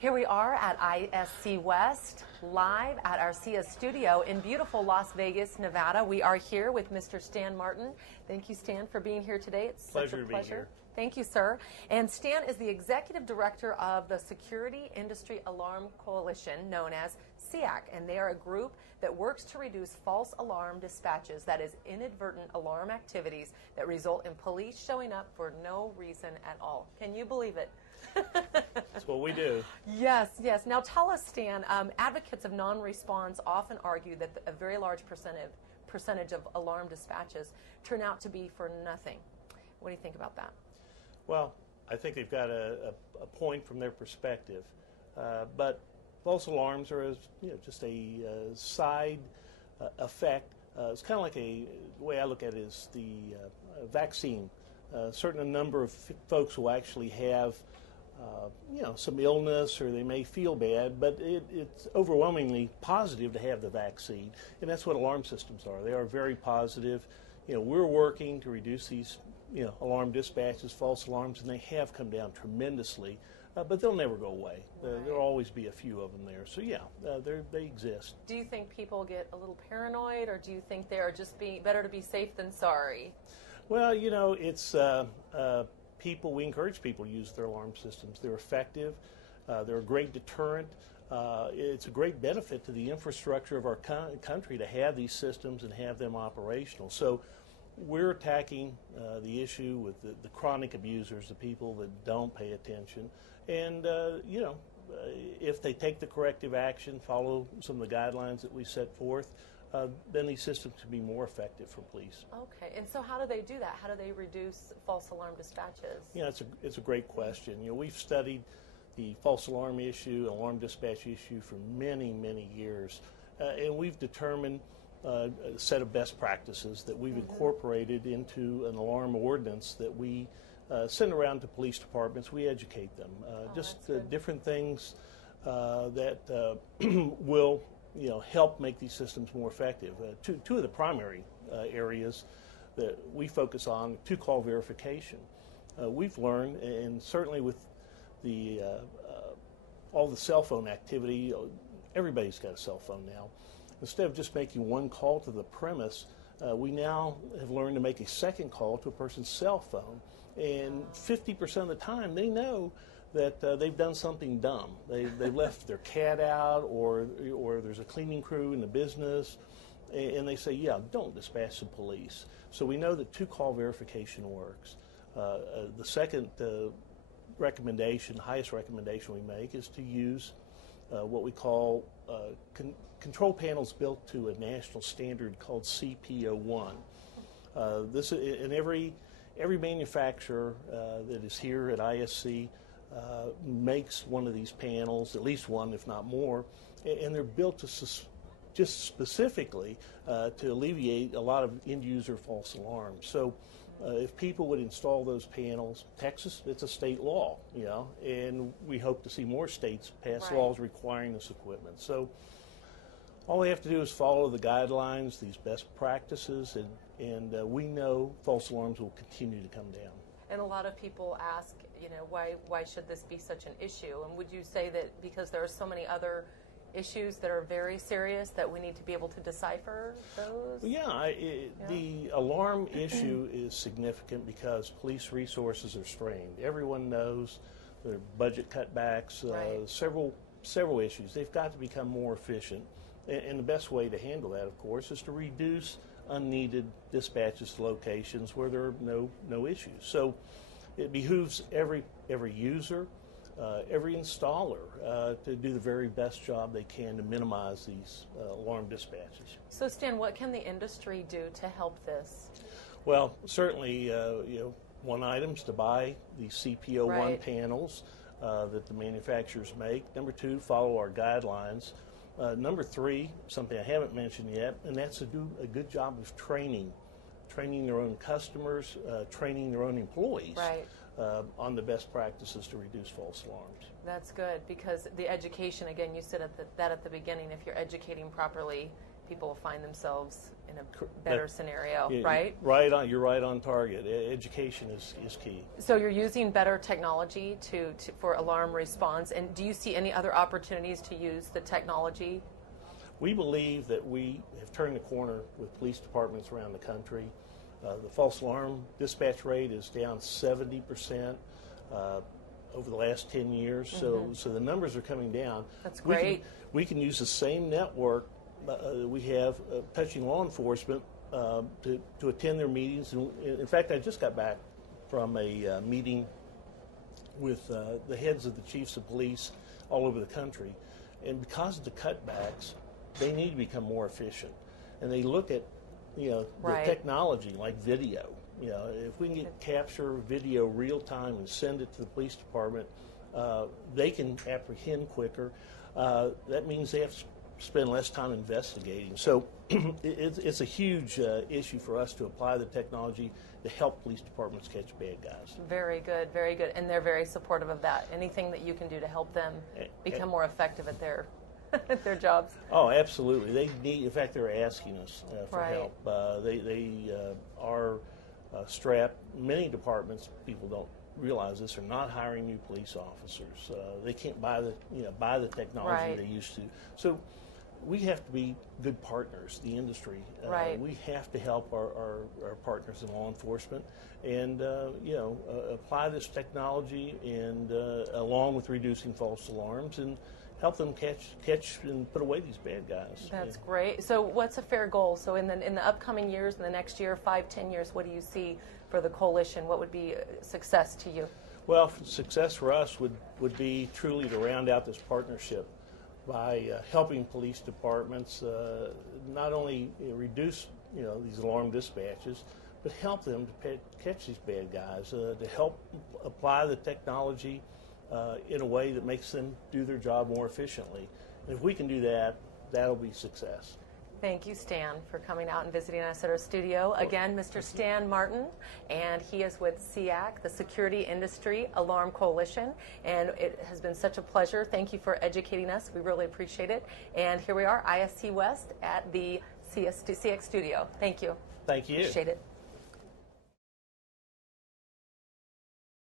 Here we are at ISC West, live at our SIAC studio in beautiful Las Vegas, Nevada. We are here with Mr. Stan Martin. Thank you, Stan, for being here today. It's such a pleasure. To be here. Thank you, sir. And Stan is the Executive Director of the Security Industry Alarm Coalition, known as SIAC, and they are a group that works to reduce false alarm dispatches, that is, inadvertent alarm activities that result in police showing up for no reason at all. Can you believe it? That's what we do. Yes, yes. Now tell us, Stan, advocates of non-response often argue that a very large percentage of alarm dispatches turn out to be for nothing. What do you think about that? Well, I think they've got a point from their perspective, but false alarms are just a side effect. It's kind of like the way I look at it is the vaccine. A certain number of folks will actually have some illness, or they may feel bad, but it's overwhelmingly positive to have the vaccine, and that's what alarm systems are. They are very positive. We're working to reduce these alarm dispatches, false alarms, and they have come down tremendously, but they'll never go away. There'll always be a few of them there. So yeah, they exist. Do you think people get a little paranoid, or do you think they are just better to be safe than sorry? Well, it's we encourage people to use their alarm systems. They're effective. They're a great deterrent. It's a great benefit to the infrastructure of our country to have these systems and have them operational. So we're attacking the issue with the chronic abusers, the people that don't pay attention. And, if they take the corrective action, follow some of the guidelines that we set forth, then these systems can be more effective for police. Okay, and so how do they do that? How do they reduce false alarm dispatches? It's a great question. We've studied the false alarm issue, alarm dispatch issue for many, many years, and we've determined a set of best practices that we've incorporated into an alarm ordinance that we send around to police departments. We educate them. Different things that will help make these systems more effective. Two of the primary areas that we focus on: two-call verification. We've learned, and certainly with the all the cell phone activity, everybody's got a cell phone now. Instead of just making one call to the premise, we now have learned to make a second call to a person's cell phone, and 50% of the time they know that they've done something dumb. They've left their cat out, or there's a cleaning crew in the business, and they say, yeah, don't dispatch the police. So we know that two-call verification works. The second highest recommendation we make is to use what we call control panels built to a national standard called CP01. This in every manufacturer that is here at ISC makes one of these panels, at least one, if not more, and they're built to just specifically to alleviate a lot of end-user false alarms. So if people would install those panels, Texas, it's a state law, and we hope to see more states pass laws requiring this equipment. So all they have to do is follow the guidelines, these best practices, and we know false alarms will continue to come down. And a lot of people ask, why should this be such an issue? And would you say that because there are so many other issues that are very serious that we need to be able to decipher those? Yeah, the alarm issue is significant because police resources are strained. Everyone knows there are budget cutbacks, several issues. They've got to become more efficient. And the best way to handle that, of course, is to reduce unneeded dispatches to locations where there are no issues. So it behooves every user, every installer to do the very best job they can to minimize these alarm dispatches. So Stan, what can the industry do to help this? Well, certainly, one item is to buy these CP01 panels that the manufacturers make. Number two, follow our guidelines. Number three, something I haven't mentioned yet, and that's to do a good job of training their own customers, training their own employees on the best practices to reduce false alarms. That's good, because the education, again, you said that at the beginning, if you're educating properly, people will find themselves in a better scenario, Yeah, right? Right on. You're right on target. Education is key. So you're using better technology for alarm response, and do you see any other opportunities to use the technology? We believe that we have turned the corner with police departments around the country. The false alarm dispatch rate is down 70% over the last 10 years. So the numbers are coming down. That's great. We can use the same network we have touching law enforcement to attend their meetings. And in fact, I just got back from a meeting with the heads of the chiefs of police all over the country. And because of the cutbacks, they need to become more efficient. And they look at, the technology like video. If we can capture video real time and send it to the police department, they can apprehend quicker. That means they have to spend less time investigating. So it's a huge issue for us to apply the technology to help police departments catch bad guys. Very good, very good. And they're very supportive of that. Anything that you can do to help them become more effective at their at their jobs. Oh, absolutely. They need. In fact, they're asking us for Right. help. They are strapped. Many departments, people don't realize this, are not hiring new police officers. They can't buy the technology Right. they used to. So we have to be good partners, the industry. Right. We have to help our partners in law enforcement and apply this technology and along with reducing false alarms and help them catch and put away these bad guys. That's great. So what's a fair goal? So in the upcoming years, in the next year, 5, 10 years, what do you see for the coalition? What would be success to you? Well, success for us would be truly to round out this partnership by helping police departments not only reduce these alarm dispatches, but help them to catch these bad guys, to help apply the technology in a way that makes them do their job more efficiently. And if we can do that, that'll be success. Thank you, Stan, for coming out and visiting us at our studio. Again, Mr. Stan Martin, and he is with SIAC, the Security Industry Alarm Coalition, and it has been such a pleasure. Thank you for educating us. We really appreciate it. And here we are, ISC West at the SIAC studio. Thank you. Thank you. Appreciate it.